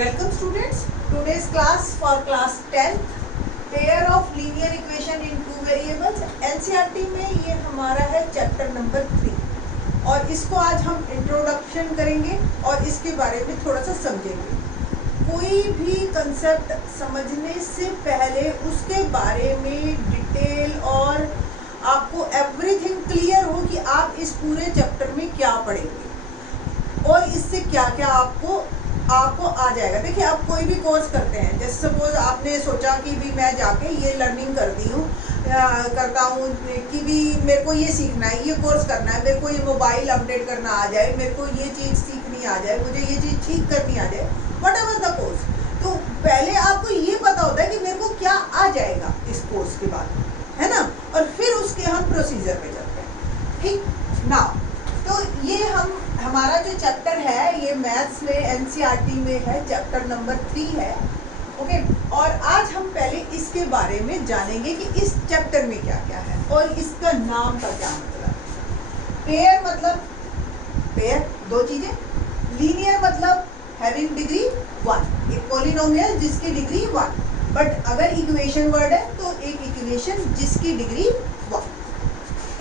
Welcome students. Today's class for class 10th, pair of linear equation in two variables. NCERT में ये हमारा है chapter number 3 और इसको आज हम इंट्रोडक्शन करेंगे और इसके बारे में थोड़ा सा समझेंगे। कोई भी कंसेप्ट समझने से पहले उसके बारे में डिटेल और आपको एवरीथिंग क्लियर हो कि आप इस पूरे चैप्टर में क्या पढ़ेंगे और इससे क्या क्या आपको आ जाएगा। देखिए, आप कोई भी कोर्स करते हैं, जैसे सपोज आपने सोचा कि भी मैं जाके ये लर्निंग करता हूँ कि भी मेरे को ये सीखना है, ये कोर्स करना है, मेरे को ये मोबाइल अपडेट करना आ जाए, मेरे को ये चीज़ सीखनी आ जाए, मुझे ये चीज़ ठीक करनी आ जाए, व्हाटएवर द कोर्स। तो पहले आपको ये पता होता है कि मेरे को क्या आ जाएगा इस कोर्स के बाद, है ना, और फिर उसके हम प्रोसीजर पे चलते हैं। ठीक ना, तो ये हमारा जो चैप्टर है ये मैथ्स में एनसीईआरटी में है, चैप्टर नंबर 3 है। ओके, और आज हम पहले इसके बारे में जानेंगे कि इस चैप्टर में क्या क्या है और इसका नाम का क्या मतलब है। पेयर मतलब पेयर दो चीजें, लीनियर मतलब हैविंग डिग्री 1, एक पॉलिनोमियल जिसकी डिग्री 1, बट अगर इक्वेशन वर्ड है तो एक इक्वेशन जिसकी डिग्री 1।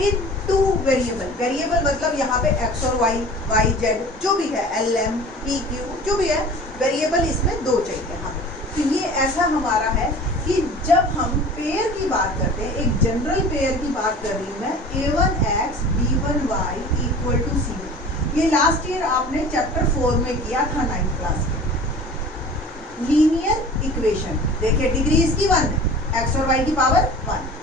इन टू वेरिएबल, वेरिएबल मतलब यहाँ पे एक्स और वाई, वाई जेड जो भी है, एल एम पी क्यू जो भी है, वेरिएबल इसमें दो चाहिए हमें। तो ये ऐसा हमारा है कि जब हम पेयर की बात करते हैं, एक जनरल पेयर की बात कर रही हूँ मैं, a1x b1y equal to c। ये लास्ट ईयर आपने चैप्टर 4 में किया था 9th क्लास में। लीनियर इक्वेशन, देखिए डिग्री इसकी 1 है, एक्स और वाई की पावर 1।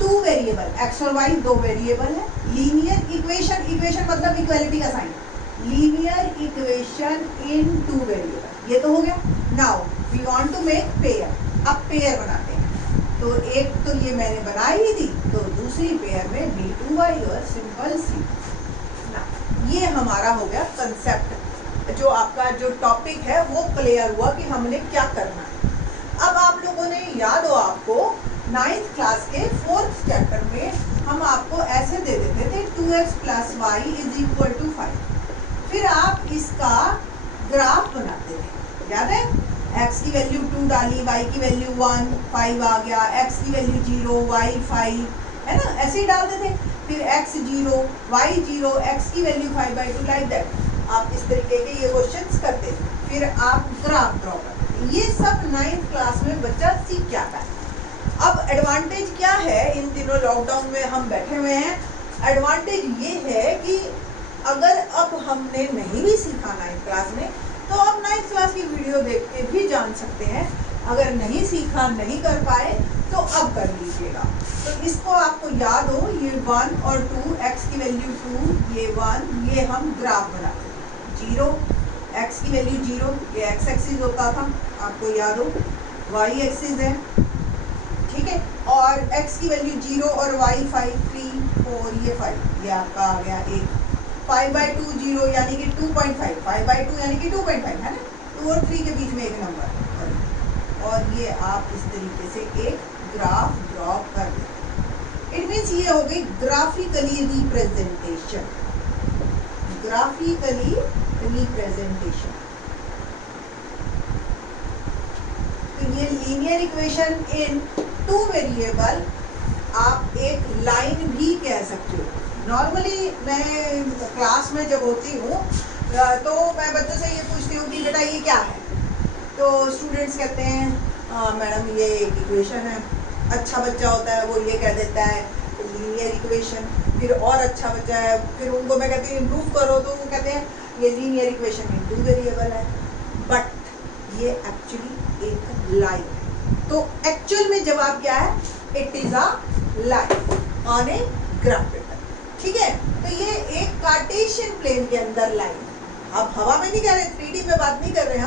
टू वेरिएबल, एक्स और वाई दो वेरिएबल है। लीनियर इक्वेशन, इक्वेशन मतलब इक्वालिटी का sign, linear equation in two variable, ये तो हो गया। Now we want to make pair, अब पेयर बनाते हैं। तो एक तो ये मैंने बनाई ही थी, तो दूसरी पेयर में b2y और सिंपल c। ये हमारा हो गया कंसेप्ट, जो आपका जो टॉपिक है वो क्लियर हुआ कि हमने क्या करना है। अब आप लोगों ने याद हो, आपको 9th क्लास के 4th चैप्टर में हम आपको ऐसे दे देते थे 2x plus y is equal to 5। फिर आप इसका ग्राफ बनाते थे, याद है, x की वैल्यू 2 डाली, y की वैल्यू 1, 5 आ गया, x की वैल्यू 0, y 5, है ना, ऐसे ही डालते थे। फिर x 0, y 0, x की वैल्यू 5/2, लाइक दैट। आप इस तरीके के ये क्वेश्चंस करते थे, फिर आप ग्राफ ड्रॉ करते। ये सब 9th क्लास में बच्चा सीख जाता है। अब एडवांटेज क्या है, इन दिनों लॉकडाउन में हम बैठे हुए हैं, एडवांटेज ये है कि अगर अब हमने नहीं भी सीखा 9th क्लास में, तो आप 9th क्लास की वीडियो देख के भी जान सकते हैं। अगर नहीं सीखा, नहीं कर पाए, तो अब कर लीजिएगा। तो इसको आपको याद हो, ये 1 और 2, x की वैल्यू 2, ये 1, ये हम ग्राफ बनाते हैं। 0, x की वैल्यू 0, ये x एक्सिस होता था, आपको याद हो, y एक्सिस है, ठीक है, और x की वैल्यू 0 और y 5, 3, 4, ये 5, ये आपका आ गया 1। 5/2 0 यानी कि 2.5, 5/2 यानी कि 2.5, है ना, 2 और 3 के बीच में एक नंबर, और ये आप इस तरीके से एक ग्राफ ड्रॉ कर दें। इट मीन्स ये हो गई ग्राफिकली रिप्रेजेंटेशन, ग्राफिकली रिप्रेजेंटेशन। तो ये linear equation in two variable आप एक लाइन भी कह सकते हो। नॉर्मली मैं क्लास में जब होती हूँ तो मैं बच्चों से ये पूछती हूँ कि बेटा ये क्या है, तो स्टूडेंट्स कहते हैं मैडम ये एक इक्वेशन है। अच्छा बच्चा होता है वो ये कह देता है लीनियर इक्वेशन। फिर और अच्छा बच्चा है, फिर उनको मैं कहती हूँ इम्प्रूव करो, तो वो कहते हैं ये linear equation in two variable है, बट ये एक्चुअली एक लाइन है। तो एक्चुअल में जवाब क्या है, it is a line on a graph paper, ठीक है। तो ये एक कार्टेशियन प्लेन के अंदर लाइन, अब हवा में नहीं कह रहे, 3D में बात नहीं कर रहे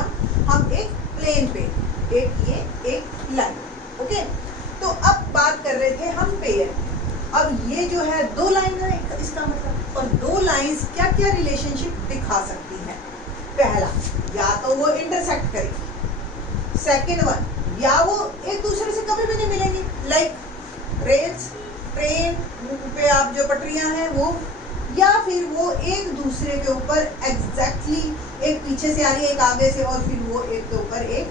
हम एक प्लेन पे, एक ये एक लाइन, ओके। तो अब बात कर रहे थे हम पेयर। अब ये जो है दो लाइन है इसका मतलब, और दो लाइंस क्या क्या रिलेशनशिप दिखा सकती हैं। पहला, या तो वो इंटरसेक्ट करेगी, सेकेंड वन, या वो एक दूसरे से कभी भी नहीं मिलेंगी, लाइक रेल्स, ट्रेन पे आप जो पटरियां हैं वो, या फिर वो एक दूसरे के ऊपर एग्जैक्टली एक पीछे से आ रही है, एक आगे से, और फिर वो एक के ऊपर एक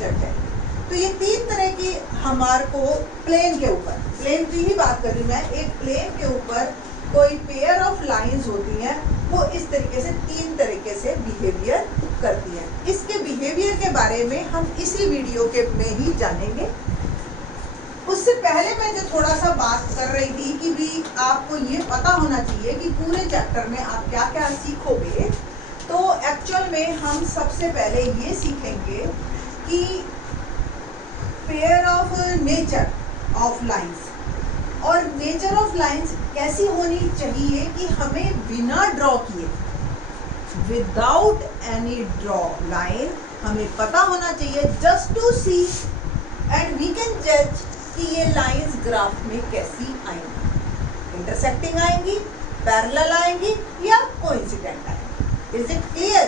चढ़ जाएगी। तो ये 3 तरह की हमारे को प्लेन के ऊपर, प्लेन की ही बात कर रही मैं, एक प्लेन के ऊपर कोई पेयर ऑफ लाइंस होती हैं, वो इस तरीके से 3 तरीके से बिहेवियर करती हैं। इसके बिहेवियर के बारे में हम इसी वीडियो के में ही जानेंगे। उससे पहले मैं जो थोड़ा सा बात कर रही थी कि भी आपको ये पता होना चाहिए कि पूरे चैप्टर में आप क्या क्या सीखोगे। तो एक्चुअल में हम सबसे पहले ये सीखेंगे कि pair of nature of lines, और नेचर ऑफ लाइंस कैसी होनी चाहिए कि हमें बिना ड्रॉ किए, विदाउट एनी ड्रॉ लाइन, हमें पता होना चाहिए just to see and we can जज कि ये लाइंस ग्राफ में कैसी आएंगी, इंटरसेक्टिंग आएंगी, पैरेलल आएंगी या कोइंसिडेंट आएंगी। Is it clear?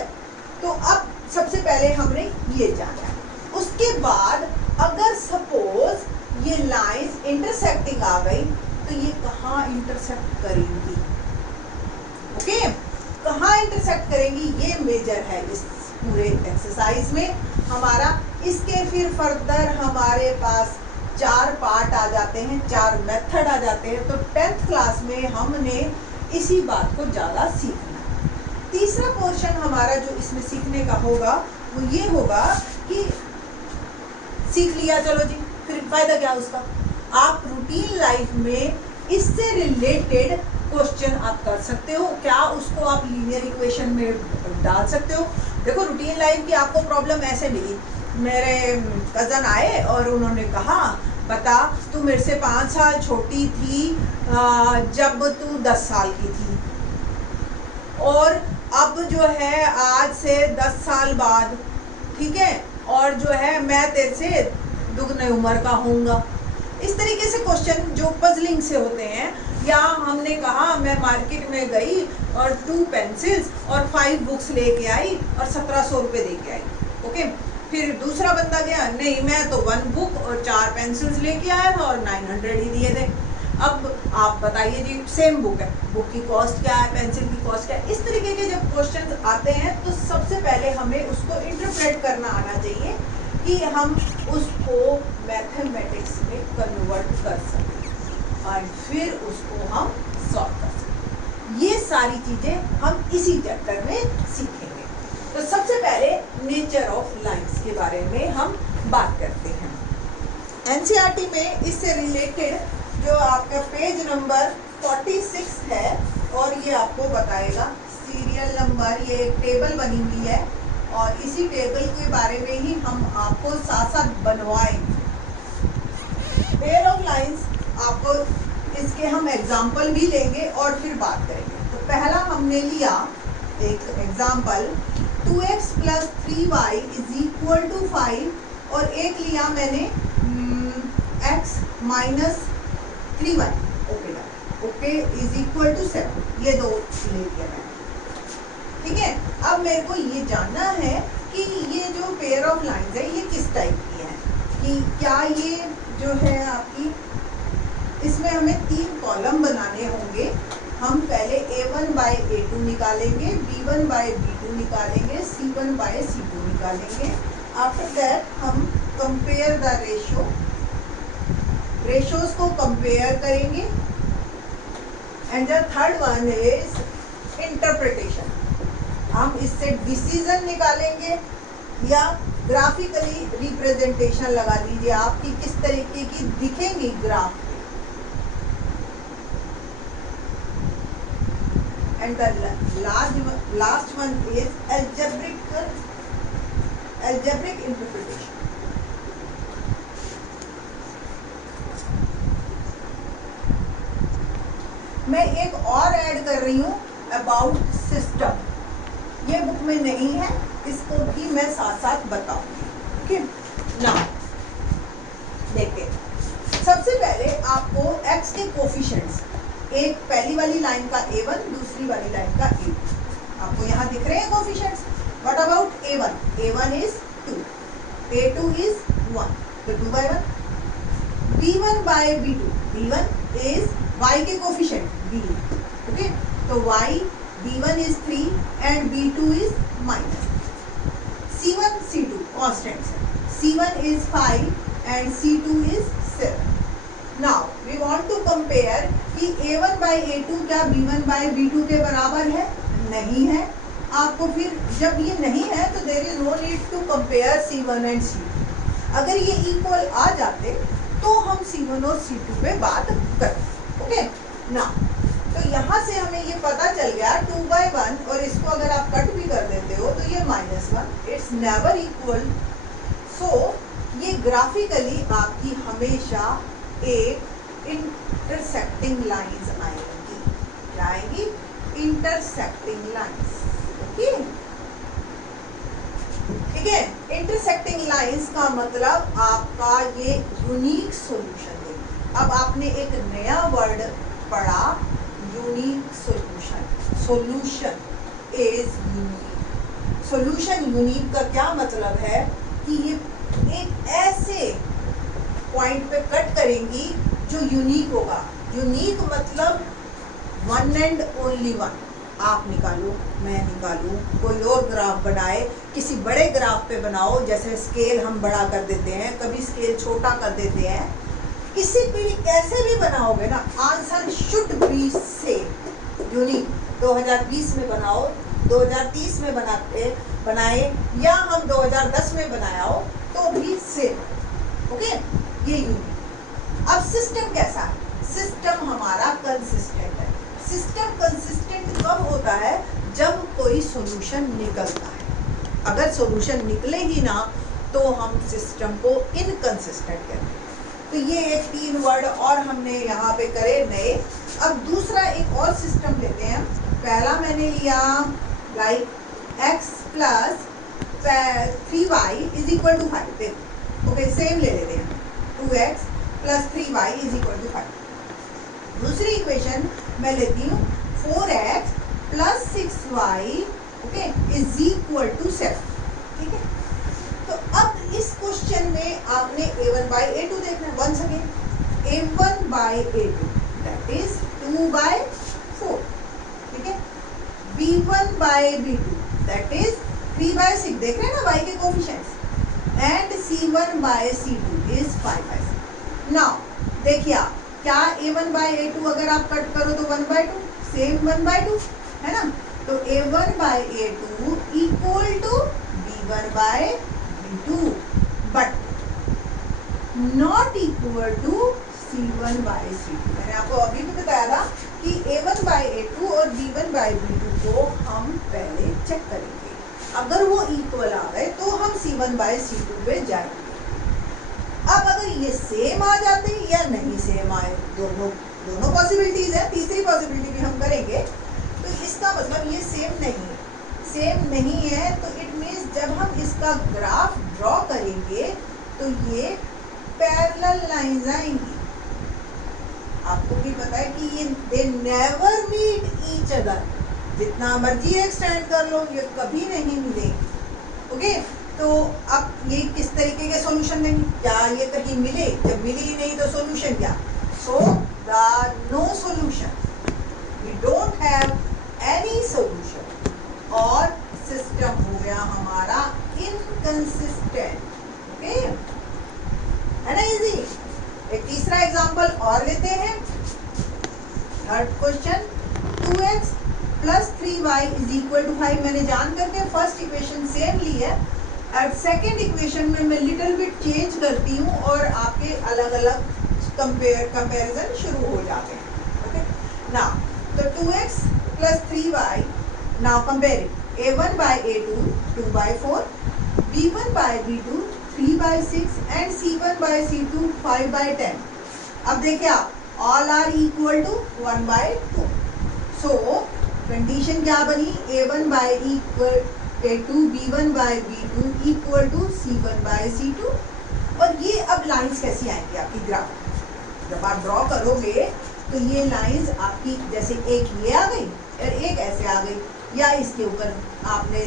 तो अब सबसे पहले हमने ये जाना है। उसके बाद अगर सपोज ये लाइंस इंटरसेक्टिंग आ गई तो ये कहाँ इंटरसेक्ट करेंगी? ओके, कहाँ इंटरसेक्ट करेंगी ये मेजर है इस पूरे एक्सरसाइज में हमारा। इसके फिर फर्दर हमारे पास 4 पार्ट आ जाते हैं, 4 मेथड आ जाते हैं। तो 10th क्लास में हमने इसी बात को ज़्यादा सीखना है। तीसरा पोर्शन हमारा जो इसमें सीखने का होगा वो ये होगा कि सीख लिया, चलो जी, फिर फायदा क्या उसका? आप रूटीन लाइफ में इससे रिलेटेड क्वेश्चन आप कर सकते हो। क्या उसको आप लीनियर इक्वेशन में डाल सकते हो? देखो, रूटीन लाइफ की आपको प्रॉब्लम ऐसे मिली, मेरे कज़न आए और उन्होंने कहा, बता तू मेरे से 5 साल छोटी थी जब तू 10 साल की थी, और अब जो है आज से 10 साल बाद, ठीक है, और जो है मैं तेरे से दुगने उम्र का होऊंगा। इस तरीके से क्वेश्चन जो पजलिंग से होते हैं। या हमने कहा मैं मार्केट में गई और 2 पेंसिल्स और 5 बुक्स लेके आई और 1700 रुपये दे के आई। ओके, फिर दूसरा बंदा गया, नहीं मैं तो 1 बुक और 4 पेंसिल्स लेके आया था और 900 ही दिए थे। अब आप बताइए जी, सेम बुक है, बुक की कॉस्ट क्या है, पेंसिल की कॉस्ट क्या है? इस तरीके के जब क्वेश्चन आते हैं तो सबसे पहले हमें उसको इंटरप्रेट करना आना चाहिए कि हम उसको मैथमेटिक्स में कन्वर्ट कर सकें और फिर उसको हम सॉल्व कर सकें। ये सारी चीज़ें हम इसी चैप्टर में सीखेंगे। तो सबसे पहले नेचर ऑफ लाइंस के बारे में हम बात करते हैं। एनसीईआरटी में इससे रिलेटेड जो आपका पेज नंबर 46 है, और ये आपको बताएगा सीरियल नंबर, ये एक टेबल बनी हुई है और इसी टेबल के बारे में ही हम आपको साथ साथ बनवाएंगे। पेयर ऑफ लाइंस आपको इसके हम एग्जाम्पल भी लेंगे और फिर बात करेंगे। तो पहला हमने लिया एक एग्जाम्पल, 2x + 3y = 5, और एक लिया मैंने x - 3y ओके = 7। ये 2 ले लिया मैंने, ठीक है। अब मेरे को ये जानना है कि ये जो पेयर ऑफ लाइंस है ये किस टाइप की है, कि क्या ये जो है आपकी, इसमें हमें 3 कॉलम बनाने होंगे। हम पहले A1/A2 निकालेंगे, B1/B2 निकालेंगे, C1/C2 निकालेंगे। आफ्टर दैट हम कंपेयर द रेशोज को कंपेयर करेंगे। And the third one is interpretation. हम इससे डिसीजन निकालेंगे या ग्राफिकली रिप्रेजेंटेशन लगा लीजिए आपकी किस तरीके की दिखेंगी graph. And the last one is algebraic interpretation. मैं एक और ऐड कर रही हूँ अबाउट सिस्टम, ये बुक में नहीं है, इसको भी मैं साथ साथ बताऊंगी। ओके, नाउ देखिए, सबसे पहले आपको x के कोफिशिएंट्स, एक पहली वाली लाइन का A1, दूसरी वाली लाइन का A2, आपको यहाँ दिख रहे हैं coefficients. What about A1? A1 is 2, A2 is 1, तो 2/1। B1/B2, B1 इज y के कोफिशिएंट B, ओके, तो y B1 is 3 and B2 is -3। C1 C2 constants है, C1 is 5 and C2 is 7. Now we want to compare कि A1 by A2 क्या B1 by B2 के बराबर है? नहीं है। आपको फिर जब ये नहीं है तो there is no need to compare C1 and C2. अगर ये इक्वल आ जाते तो हम C1 और C2 पे बात करते। ओके ना, तो यहाँ से हमें ये पता चल गया 2/1 और इसको अगर आप कट भी कर देते हो तो ये -1, इट्स नेवर इक्वल। सो ये ग्राफिकली आपकी हमेशा एक इंटरसेक्टिंग लाइंस आएंगी। क्या आएंगी? Intersecting lines. ओके ठीक है, इंटरसेक्टिंग लाइंस का मतलब आपका ये यूनिक सॉल्यूशन है। अब आपने एक नया वर्ड पढ़ा, unique solution. Solution is unique. Solution unique का क्या मतलब है कि ये एक ऐसे पॉइंट पे कट करेंगी जो यूनिक होगा। यूनिक मतलब वन एंड ओनली वन। आप निकालो, मैं निकालूं, कोई और ग्राफ बनाए, किसी बड़े ग्राफ पे बनाओ, जैसे स्केल हम बड़ा कर देते हैं, कभी स्केल छोटा कर देते हैं, किसी भी कैसे भी बनाओगे ना, answer should be same unique. 2020 में बनाओ, 2030 में बनाए या हम 2010 में बनाया हो तो भी सेम। ओके, ये यूनिक। अब सिस्टम कैसा है? सिस्टम हमारा कंसिस्टेंट है। सिस्टम कंसिस्टेंट कब होता है? जब कोई सॉल्यूशन निकलता है। अगर सॉल्यूशन निकले ही ना तो हम सिस्टम को इनकंसिस्टेंट कहते हैं। तो ये एक 3 वर्ड और हमने यहाँ पे करे नए। अब दूसरा एक और सिस्टम लेते हैं। पहला मैंने लिया like x plus 3y is equal to 5। Okay, same ले लेते हैं, 2x plus 3y is equal to 5। दूसरी इक्वेशन मैं लेती हूँ 4x plus 6y okay is equal to 7। ठीक है, तो अब इस क्वेश्चन में आपने a1 by a2 देखना है। Once again a1 by a2 that is 2/4। ठीक है, b1 by b2 that is 3/6। देख रहे हैं ना y के coefficients. And c1 by c2 is 5/6। Now देखिए आप, क्या a1 by a2 अगर आप कट करो तो 1/2, सेम 1/2 है ना। तो a1 by a2 equal to b1 by b2 but not equal to c1 by c2। मैंने आपको अभी भी बताया था कि a1 by a2 और b1 by b2 को हम पहले चेक करेंगे। अगर वो इक्वल आ गए तो हम c1 by c2 पे जाएंगे। अब अगर ये सेम आ जाते हैं या नहीं सेम आए, दोनों पॉसिबिलिटीज है, तीसरी पॉसिबिलिटी भी हम करेंगे। तो इसका मतलब ये सेम नहीं है तो इट मीन्स जब हम इसका ग्राफ ड्रॉ करेंगे तो ये पैरेलल लाइंस आएंगी। आपको भी पता है कि ये they never meet each other. जितना मर्जी एक्सटेंड कर लो ये कभी नहीं मिलेंगे। ओके, तो अब ये किस तरीके के सॉल्यूशन देंगे? क्या ये कहीं मिले? जब मिले ही नहीं तो सॉल्यूशन क्या? So the no solution, we don't have any solution और सिस्टम हो गया हमारा इनकंसिस्टेंट। ओके, है ना इजी। एक तीसरा एग्जांपल और लेते हैं। Third question 2x plus 3y is equal to 5। मैंने जान करके फर्स्ट इक्वेशन सेम ली है और सेकेंड इक्वेशन में मैं लिटिल बिट चेंज करती हूँ और आपके अलग अलग कंपेरिजन शुरू हो जाते हैं। ओके, नाउ तो 2x plus 3y, now comparing a1 by a2 2/4, b1 by b2 3/6 and c1 by c2 5/10। अब देखिए आप, all are equal to 1/2। So condition क्या बनी? a1 by equal a2 b1 by b2 equal to c1 by c2। और ये अब lines कैसी आएंगी आपकी ग्राफ? जब आप ड्रॉ करोगे तो ये लाइंस आपकी जैसे एक ये आ गई और एक ऐसे आ गई, या इसके ऊपर आपने,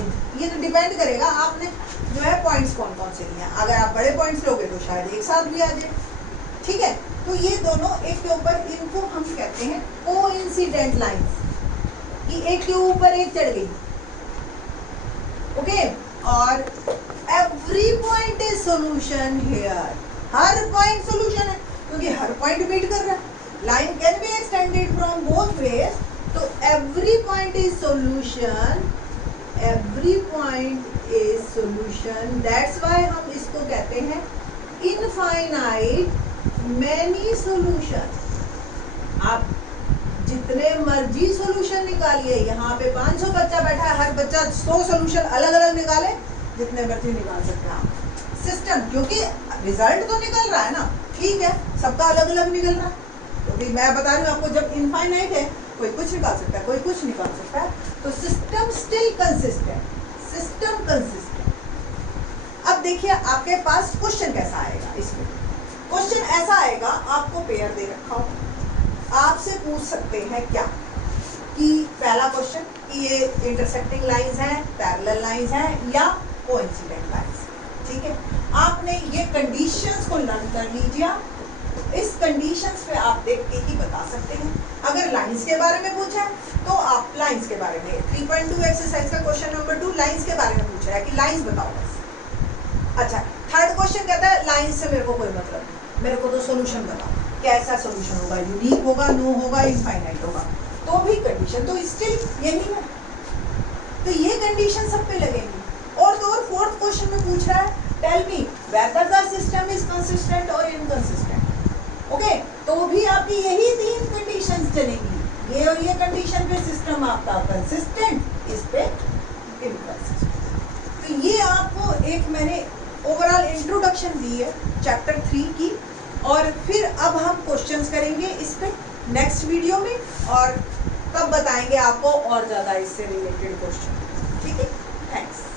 ये तो डिपेंड करेगा आपने जो है पॉइंट्स कौन कौन से लिए। अगर आप बड़े पॉइंट्स लोगे तो शायद एक साथ भी आ जाए। ठीक है, तो ये दोनों एक के ऊपर, इनको हम कहते हैं कोइंसिडेंट लाइंस, कि एक के ऊपर एक चढ़ गई। ओके, और every point is solution here, हर पॉइंट सॉल्यूशन है क्योंकि हर पॉइंट मीट कर रहा है. Line can be extended from both ways, तो every point is solution, every point is solution. That's why हम इसको कहते हैं इनफाइनाइट मैनी सॉल्यूशन. आप जितने मर्जी सॉल्यूशन निकालिए, यहाँ पे 500 बच्चा बैठा है, हर बच्चा 100 सॉल्यूशन अलग अलग निकाले, जितने मर्जी निकाल सकते हैं आप. सिस्टम, क्योंकि रिजल्ट तो निकल रहा है ना, ठीक है, सबका अलग अलग निकल रहा है. क्योंकि तो मैं बता रही हूँ आपको, जब इनफाइनाइट है कोई कुछ निकाल सकता है, कोई कुछ निकाल सकता है, तो system still consistent, system consistent. अब देखिए आपके पास क्वेश्चन कैसा आएगा. इसमें क्वेश्चन ऐसा आएगा, आपको पेयर दे रखा हो, आपसे पूछ सकते हैं क्या कि पहला क्वेश्चन कि ये इंटरसेक्टिंग लाइंस हैं, पैरेलल लाइंस हैं या कोइंसिडेंट लाइंस. ठीक है, आपने ये कंडीशंस को लर्न कर लीजिए. इस कंडीशंस पे आप देख के ही बता सकते हैं. अगर लाइंस के बारे में पूछा है तो आप लाइंस के बारे में, 3.2 एक्सरसाइज का क्वेश्चन नंबर 2 लाइंस के बारे में पूछा है कि लाइंस बताओ बस. अच्छा, थर्ड क्वेश्चन कहता है लाइंस से मेरे को कोई मतलब नहीं, मेरे को तो सॉल्यूशन बताओ, कैसा सॉल्यूशन होगा, यूनिक होगा, नो होगा, इनफाइनाइट होगा. तो भी कंडीशन तो स्टिल यही है. तो ये कंडीशन सब पे लगेंगी. और तो और फोर्थ क्वेश्चन में पूछ रहा है tell me whether the system is consistent और इनकंसिस्टेंट. ओके, तो भी आपकी यही 3 कंडीशंस चलेंगी. ये और ये कंडीशन पे सिस्टम आपका कंसिस्टेंट, इस पे इनकंसिस्टेंट. तो ये आपको एक मैंने ओवरऑल इंट्रोडक्शन दी है चैप्टर 3 की. और फिर अब हम क्वेश्चंस करेंगे इस पे नेक्स्ट वीडियो में, और तब बताएंगे आपको और ज़्यादा इससे रिलेटेड क्वेश्चन. ठीक है, थैंक्स.